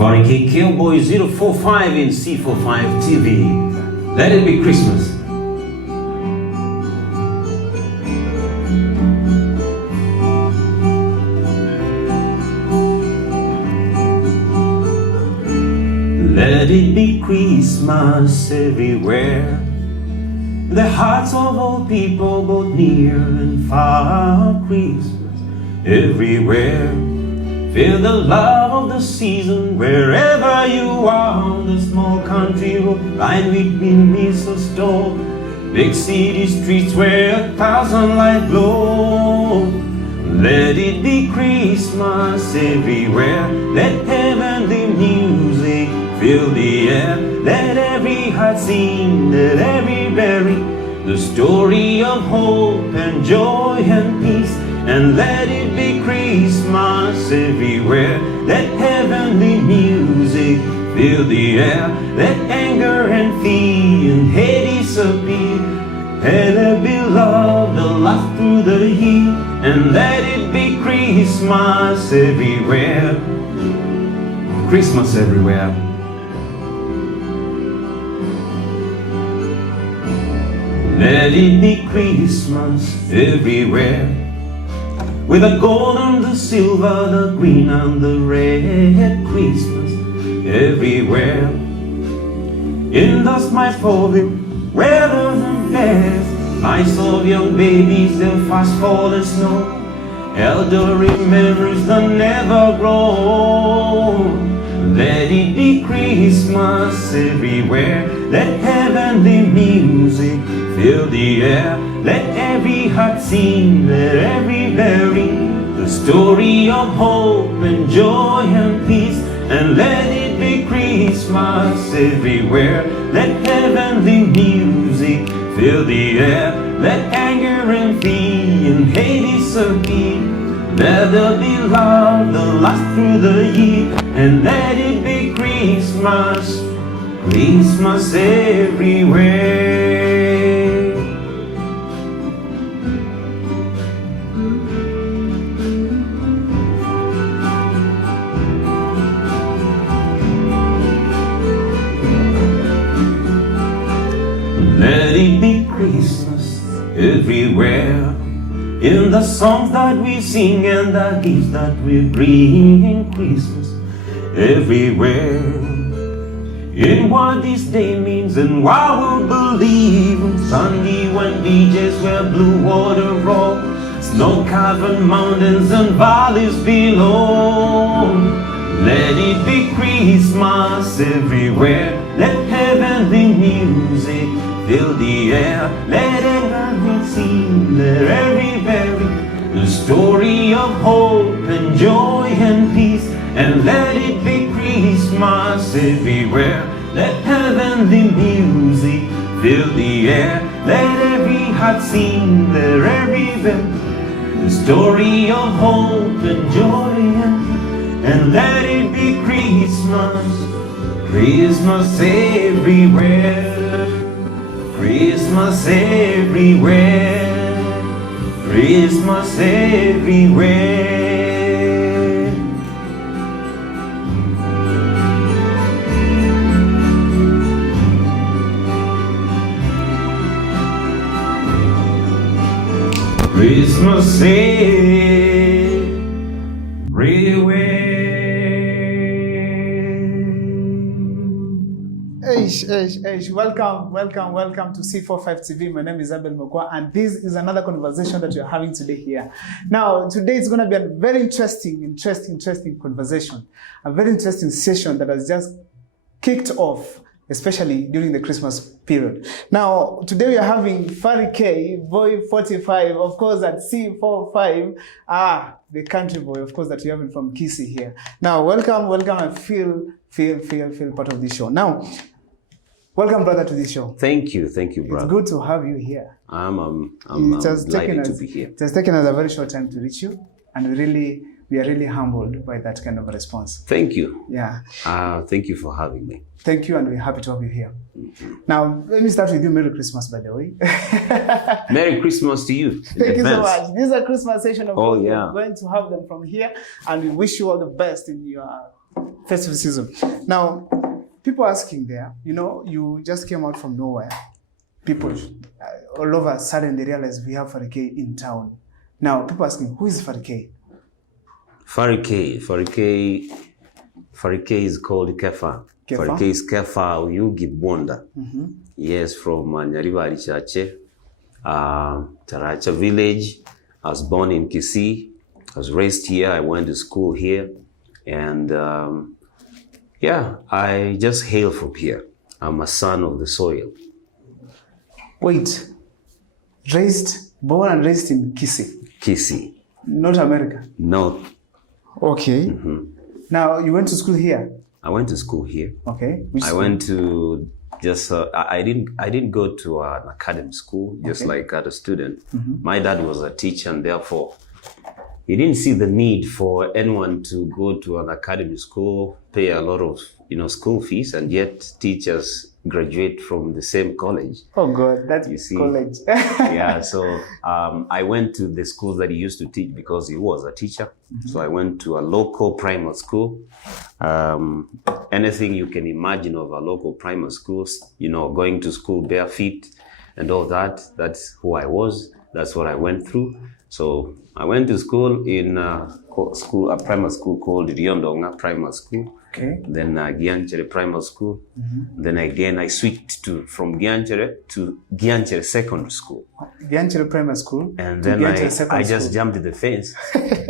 Phary Killboy 045 in C45 TV. Let it be Christmas. Let it be Christmas everywhere. The hearts of all people, both near and far. Christmas everywhere. Feel the love of the season wherever you are. The small country road lined with green mistletoe. Big city streets where 1,000 lights glow. Let it be Christmas everywhere. Let heavenly music fill the air. Let every heart sing, let every berry the story of hope and joy and peace. And let it be Christmas everywhere. Let heavenly music fill the air. Let anger and fear and hate disappear. Let there be love that lasts through the year. And let it be Christmas everywhere. Christmas everywhere. Let it be Christmas everywhere. With the gold and the silver, the green and the red. Christmas everywhere. In the smiles for him, weathers and fairs. Nights of young babies, the fast falling snow. Elderly memories that never grow. Let it be Christmas everywhere. Let heavenly music fill the air. Let every heart sing, let every berry the story of hope and joy and peace. And let it be Christmas everywhere. Let heavenly music fill the air. Let anger and fear and hate disappear. Let there be love that lasts through the year. And let it be Christmas, Christmas everywhere. Let it be Christmas everywhere. In the songs that we sing and the gifts that we bring in Christmas everywhere. In what this day means and why we'll believe on Sunday when beaches where blue water roll, snow-covered mountains and valleys below. Let it be Christmas everywhere. Let heavenly music fill the air. Let everyone sing, let every berry the story of hope and joy and peace. And let it be Christmas everywhere. Let heavenly music fill the air. Let every heart sing, let every berry the story of hope and joy and peace. And let it be Christmas, Christmas everywhere. Christmas everywhere, Christmas everywhere. Christmas everywhere. Welcome to C45 TV. My name is Abel Mokwa, and this is another conversation that we are having today here. Now, today is going to be a very interesting conversation, a very interesting session that has just kicked off, especially during the Christmas period. Now, today we are having Phary K, boy 45, of course, at C45, the country boy, of course, that you have from Kisii here. Now, welcome, and feel part of this show. Now, welcome, brother, to this show. Thank you, brother. It's good to have you here. I'm delighted to be here. It has taken us a very short time to reach you, and we are really humbled by that kind of a response. Thank you. Yeah. Thank you for having me. Thank you, and we're happy to have you here. Mm-hmm. Now, let me start with you. Merry Christmas, by the way. Merry Christmas to you. Thank you so much. This is a Christmas session. Yeah. We're going to have them from here, and we wish you all the best in your Festive season. Now, people asking there, you know, you just came out from nowhere. People all over a sudden they realize we have Phary K in town. Now, people asking, who is Phary K? Phary K is called Kefa. Phary K is Kefa Uyugi Bonda. Yes, from Nyariva Chache, Taracha village. I was born in Kisii. I was raised here. I went to school here. And yeah, I just hail from here. I'm a son of the soil. Wait, born and raised in Kisii? Kisii. Not America? No. Okay. Now, you went to school here? I went to school here. Okay. I went to just, I didn't go to an academic school, just like other student. My dad was a teacher, and therefore, he didn't see the need for anyone to go to an academic school, pay a lot of, school fees, and yet teachers graduate from the same college. Oh God, that's college. Yeah, so I went to the school that he used to teach because he was a teacher. So I went to a local primary school. Anything you can imagine of a local primary school, going to school bare feet and all that, that's who I was. That's what I went through. So I went to school in a primary school called Riondonga Primary School. Okay. Then Gianchere Primary School. Then again I switched from Gianchere to Gianchere Secondary School. Gianchere Primary School. And then I just jumped the fence.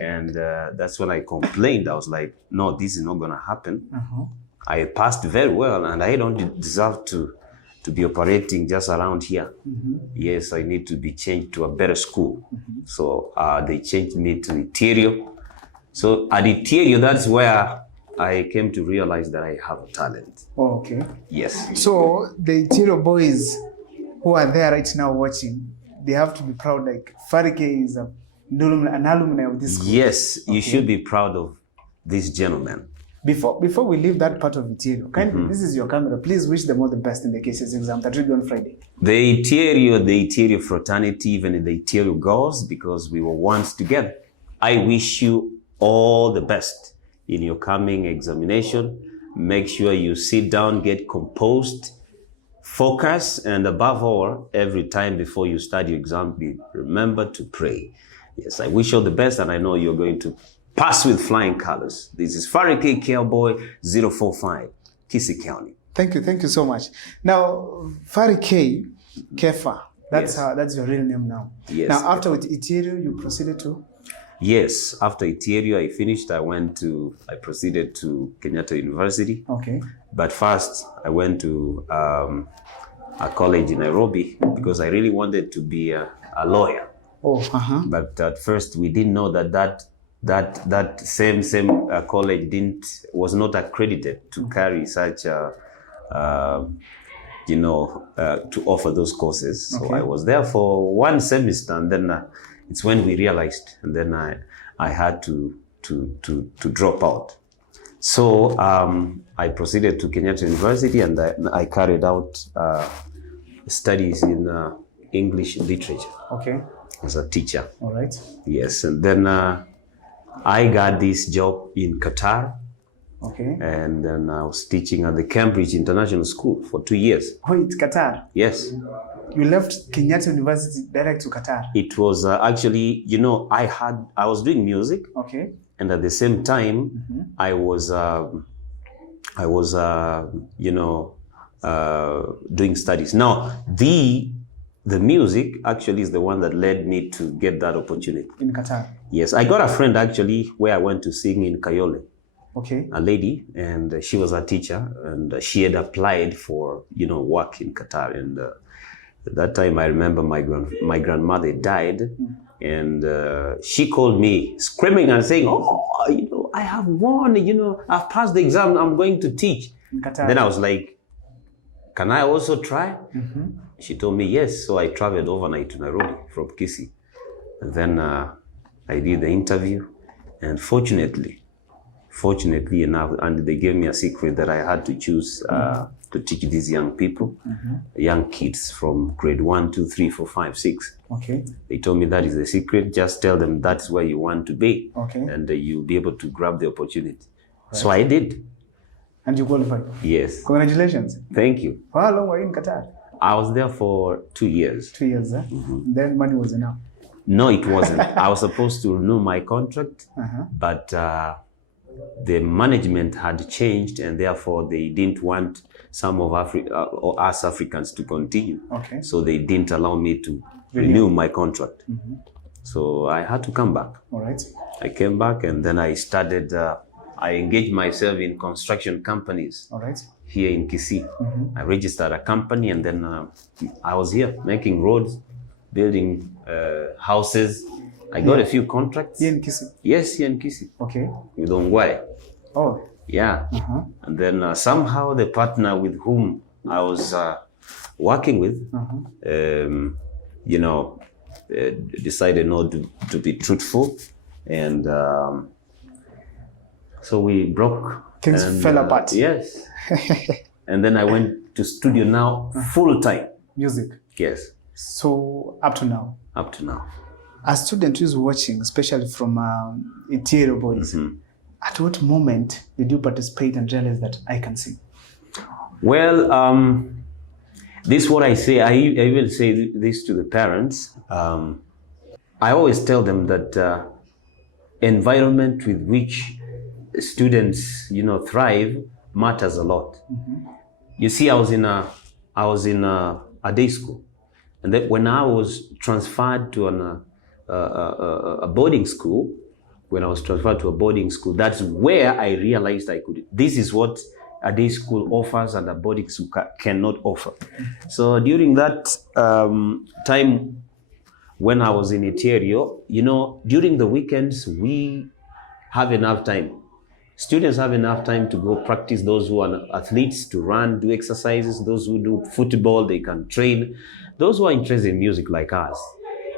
And that's when I complained. I was like, no, this is not going to happen. I passed very well, and I don't deserve to be operating just around here. Yes, I need to be changed to a better school. So they changed me to Iterio. So at Iterio, that's where I came to realize that I have a talent. Oh, okay. Yes. So the Iterio boys who are there right now watching, they have to be proud, like Phary K is an alumni of this school. Yes, you should be proud of this gentleman. Before we leave that part of Iterio, this is your camera. Please wish them all the best in the cases exam that will be on Friday. The Iterio fraternity, even in the Iterio girls, because we were once together. I wish you all the best in your coming examination. Make sure you sit down, get composed, focus, and above all, every time before you start your exam, remember to pray. Yes, I wish you all the best, and I know you're going to pass with flying colors. This is Phary K Cowboy 045, Kisii County. Thank you so much. Now, Phary K, Kefa, that's your real name now. Yes. Now, after with Iterio, you proceeded to? Yes, after Iterio, I finished. I proceeded to Kenyatta University. Okay. But first, I went to a college in Nairobi because I really wanted to be a lawyer. Oh, But at first, we didn't know that same college was not accredited to carry such to offer those courses. So I was there for one semester, and then it's when we realized, and then I had to drop out. So I proceeded to Kenyatta University, and I carried out studies in English literature. Okay. As a teacher. All right. Yes, and then I got this job in Qatar. Okay. And then I was teaching at the Cambridge International School for 2 years. Wait, Qatar? Yes. You left Kenyatta University direct to Qatar? It was actually, I was doing music. Okay. And at the same time, I was doing studies. Now, the music actually is the one that led me to get that opportunity. In Qatar? Yes. I got a friend actually where I went to sing in Kayole. Okay. A lady, and she was a teacher, and she had applied for, work in Qatar. And at that time, I remember my grandmother died, and she called me screaming and saying, "Oh, I have won, I've passed the exam, I'm going to teach." In Qatar. Then I was like, "Can I also try?" She told me yes. So I traveled overnight to Nairobi from Kisii. And then I did the interview, and fortunately enough, and they gave me a secret that I had to choose to teach these young people, young kids from grade 1, 2, 3, 4, 5, 6. Okay. They told me that is the secret. Just tell them that's where you want to be, okay, and you'll be able to grab the opportunity. So I did. And you qualified? Yes. Congratulations. Thank you. For how long were you in Qatar? I was there for 2 years. 2 years, eh? Then money was enough. No, it wasn't. I was supposed to renew my contract, but the management had changed, and therefore they didn't want some of us Africans to continue. Okay. So they didn't allow me to renew my contract. So I had to come back. All right. I came back, and then I started, I engaged myself in construction companies. All right. Here in Kisii. I registered a company, and then I was here making roads, building houses. I got a few contracts. Here in Kisii? Yes, here in Kisii. Okay. With Ongwai. Oh. Yeah. And then somehow the partner with whom I was working with, decided not to be truthful. And so we broke. Things fell apart. Yes. And then I went to studio now full time. Music. Yes. So up to now. Up to now. A student who's watching, especially from interior boys, at what moment did you participate and realize that I can sing? Well, this is what I say. I even say this to the parents. I always tell them that environment with which students, thrive matters a lot. You see, I was in a day school, and then when I was transferred to a boarding school, that's where I realized I could. This is what a day school offers and a boarding school cannot offer. So during that time when I was in interior, during the weekends we have enough time. Students have enough time to go practice. Those who are athletes to run, do exercises. Those who do football, they can train. Those who are interested in music like us,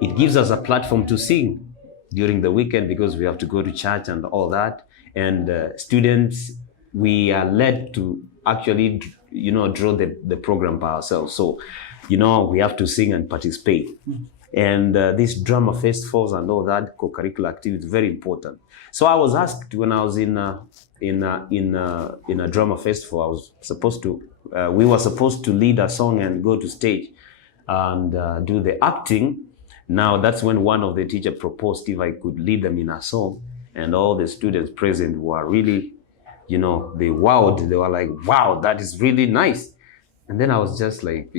it gives us a platform to sing during the weekend because we have to go to church and all that. And students, we are led to actually, draw the program by ourselves. So, we have to sing and participate. And these drama festivals and all that co-curricular activity is very important. So I was asked when I was in a drama festival. I was supposed to, we were supposed to lead a song and go to stage and do the acting. Now that's when one of the teachers proposed if I could lead them in a song, and all the students present were really, they wowed. They were like, "Wow, that is really nice." And then I was just like,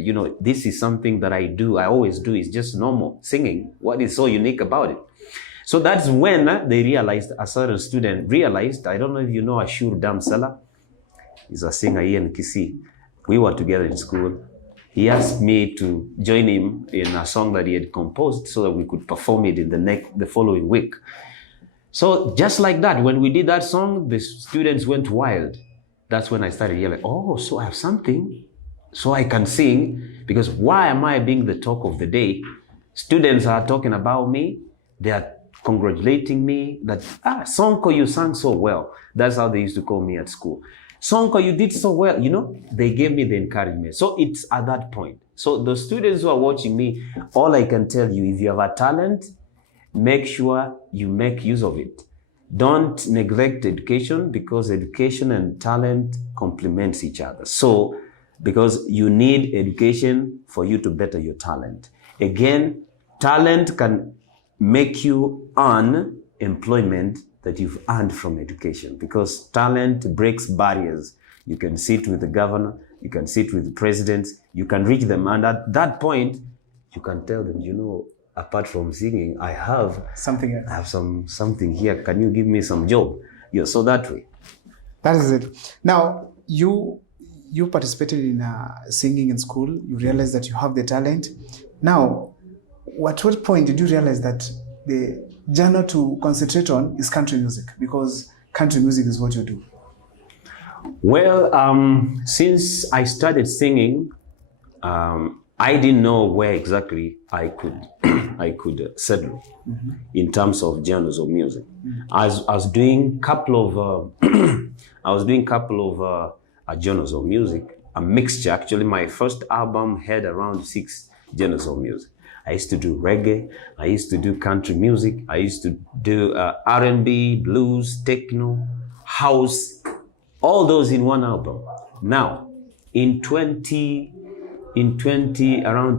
this is something that I do. I always do. It's just normal singing. What is so unique about it? So that's when they realized, a certain student realized, I don't know if you know Ashur Damsela. He's a singer here in Kisii. We were together in school. He asked me to join him in a song that he had composed so that we could perform it in the following week. So just like that, when we did that song, the students went wild. That's when I started yelling, oh, so I have something. So I can sing, because why am I being the talk of the day? Students are talking about me. They are congratulating me that, Sonko, you sang so well. That's how they used to call me at school. Sonko, you did so well. They gave me the encouragement. So it's at that point. So the students who are watching me, all I can tell you, if you have a talent, make sure you make use of it. Don't neglect education, because education and talent complements each other. So, because you need education for you to better your talent. Again, talent can make you earn employment that you've earned from education, because talent breaks barriers. You can sit with the governor, you can sit with the presidents, you can reach them, and at that point, you can tell them, apart from singing, I have something else. I have something here. Can you give me some job? Yeah, so that way. That is it. Now, you participated in singing in school. You realized that you have the talent. Now, at what point did you realize that the genre to concentrate on is country music? Because country music is what you do. Well, since I started singing, I didn't know where exactly I could settle in terms of genres of music. I was doing couple of genres of music, a mixture. Actually, my first album had around 6 genres of music. I used to do reggae, I used to do country music, I used to do R&B, blues, techno, house, all those in one album. Now, around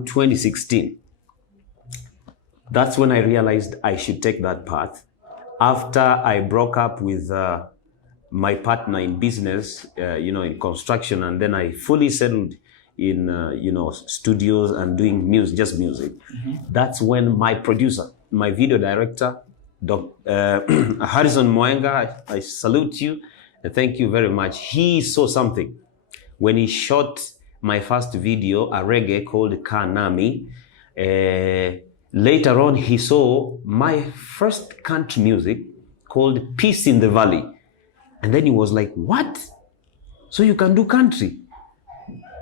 2016, that's when I realized I should take that path. After I broke up with my partner in business, in construction, and then I fully settled in, studios and doing music, just music. That's when my producer, my video director, Harrison Mwenga, I salute you. Thank you very much. He saw something when he shot my first video, a reggae called Kanami. Later on, he saw my first country music called Peace in the Valley. And then he was like, what? So you can do country?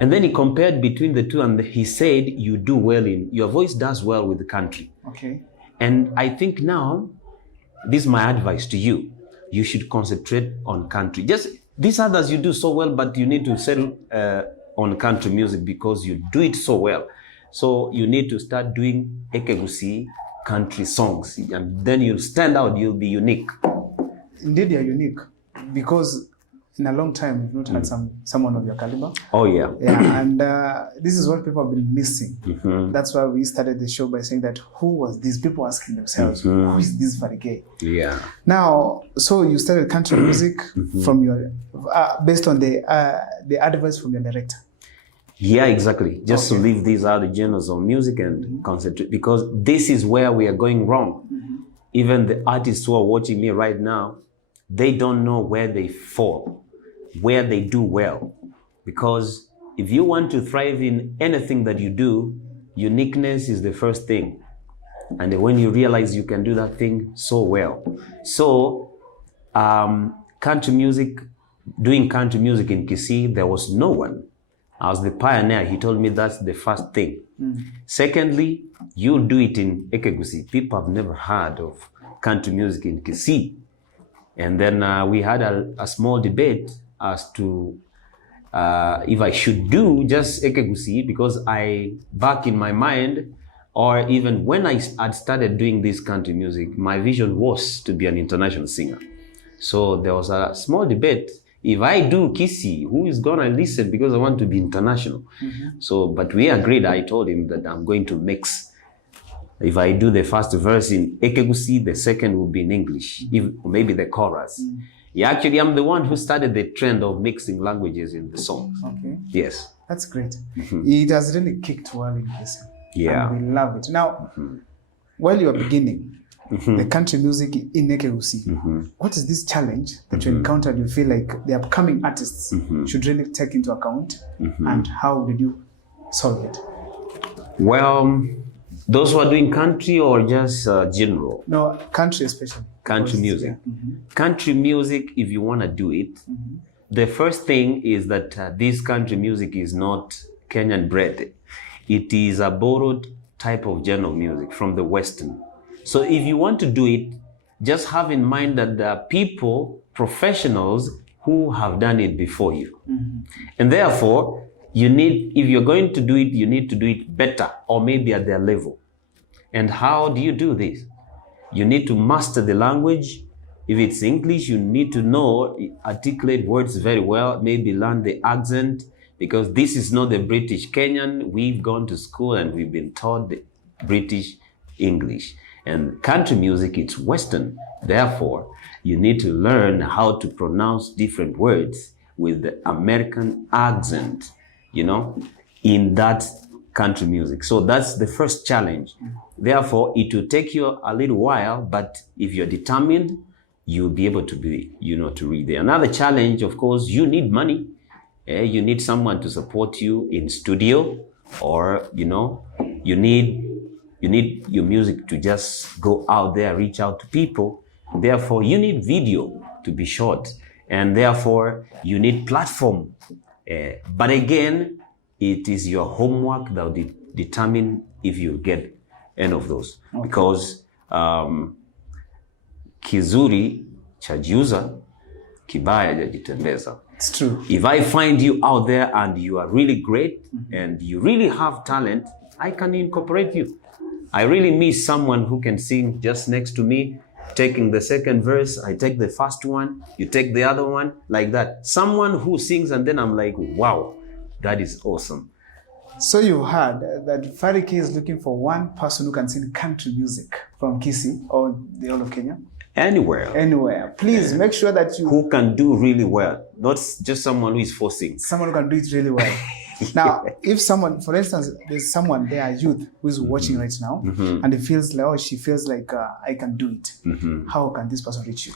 And then he compared between the two and he said, your voice does well with the country. Okay. And I think now, this is my advice to you. You should concentrate on country. Just these others you do so well, but you need to settle on country music because you do it so well. So you need to start doing Ekegusi country songs, and then you'll stand out. You'll be unique. Indeed, you're unique because in a long time we've not had someone of your caliber. Oh yeah. Yeah, and this is what people have been missing. That's why we started the show by saying that who was this? People asking themselves, who is this Phary? Yeah. Now, so you started country music from your based on the advice from your director. Yeah, exactly. Just to leave these other genres of music and concentrate, because this is where we are going wrong. Even the artists who are watching me right now, they don't know where they fall, where they do well. Because if you want to thrive in anything that you do, uniqueness is the first thing. And when you realize you can do that thing so well. So, country music, doing country music in Kisii, there was no one. I was the pioneer. He told me that's the first thing. Secondly, you do it in Ekegusi. People have never heard of country music in Kisii. And then we had a small debate as to if I should do just Ekegusi, because back in my mind, or even when I had started doing this country music, my vision was to be an international singer. So there was a small debate. If I do Kisii, who is gonna listen? Because I want to be international. So, but we agreed. I told him that I'm going to mix. If I do the first verse in Ekegusi, the second will be in English, maybe the chorus. Yeah, actually, I'm the one who started the trend of mixing languages in the songs. Okay. Yes. That's great. It has really kicked well in Kisii. Yeah. And we love it. Now, while you are beginning the country music in Ekegusi, what is this challenge that you encountered? You feel like the upcoming artists should really take into account, and how did you solve it? Well, those who are doing country or just general? No, country especially. Country music. Country music, if you want to do it, the first thing is that this country music is not Kenyan bred. It is a borrowed type of genre of music from the Western. So if you want to do it, just have in mind that there are people, professionals, who have done it before you. And therefore, if you're going to do it, you need to do it better, or maybe at their level. And how do you do this? You need to master the language. If it's English, you need to know, articulate words very well, maybe learn the accent, because this is not the British Kenyan. We've gone to school and we've been taught the British English. And country music, it's Western. Therefore, you need to learn how to pronounce different words with the American accent, in that country music. So that's the first challenge. Therefore, it will take you a little while, but if you're determined, you'll be able to to read there. Another challenge, of course, you need money. You need someone to support you in studio, or, you need your music to just go out there, reach out to people. Therefore, you need video to be shot, and therefore you need platform. But again, it is your homework that will determine if you get any of those. Because kizuri chajiuza, kibaya jajitembeza. It's true. If I find you out there and you are really great and you really have talent, I can incorporate you. I really miss someone who can sing just next to me taking the second verse, I take the first one, you take the other one, like that. Someone who sings, and then I'm like, wow, that is awesome. So you heard that Phary K is looking for one person who can sing country music from Kisii or the whole of Kenya. Anywhere. Please make sure that you... Who can do really well, not just someone who is forcing. Someone who can do it really well. Now, if someone, for instance, there's someone, there, a youth who is watching right now, and he feels like, oh, she feels like I can do it. How can this person reach you?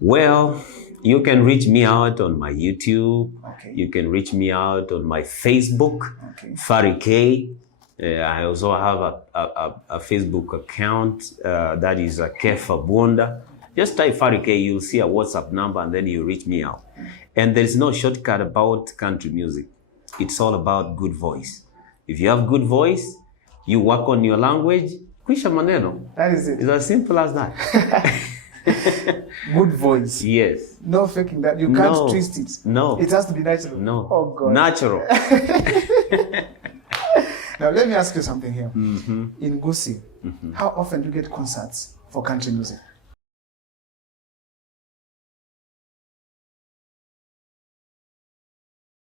Well, you can reach me out on my YouTube. Okay. You can reach me out on my Facebook, Phary K. I also have a Facebook account that is Kefa Bunda. Just type Phary K, you'll see a WhatsApp number, and then you reach me out. And there is no shortcut about country music. It's all about good voice. If you have good voice, you work on your language, kwisha maneno. That is it. It's as simple as that. Good voice. Yes. No faking that. You can't twist it. No. It has to be natural. No. Oh, God. Natural. Now, let me ask you something here. In Gusii, how often do you get concerts for country music?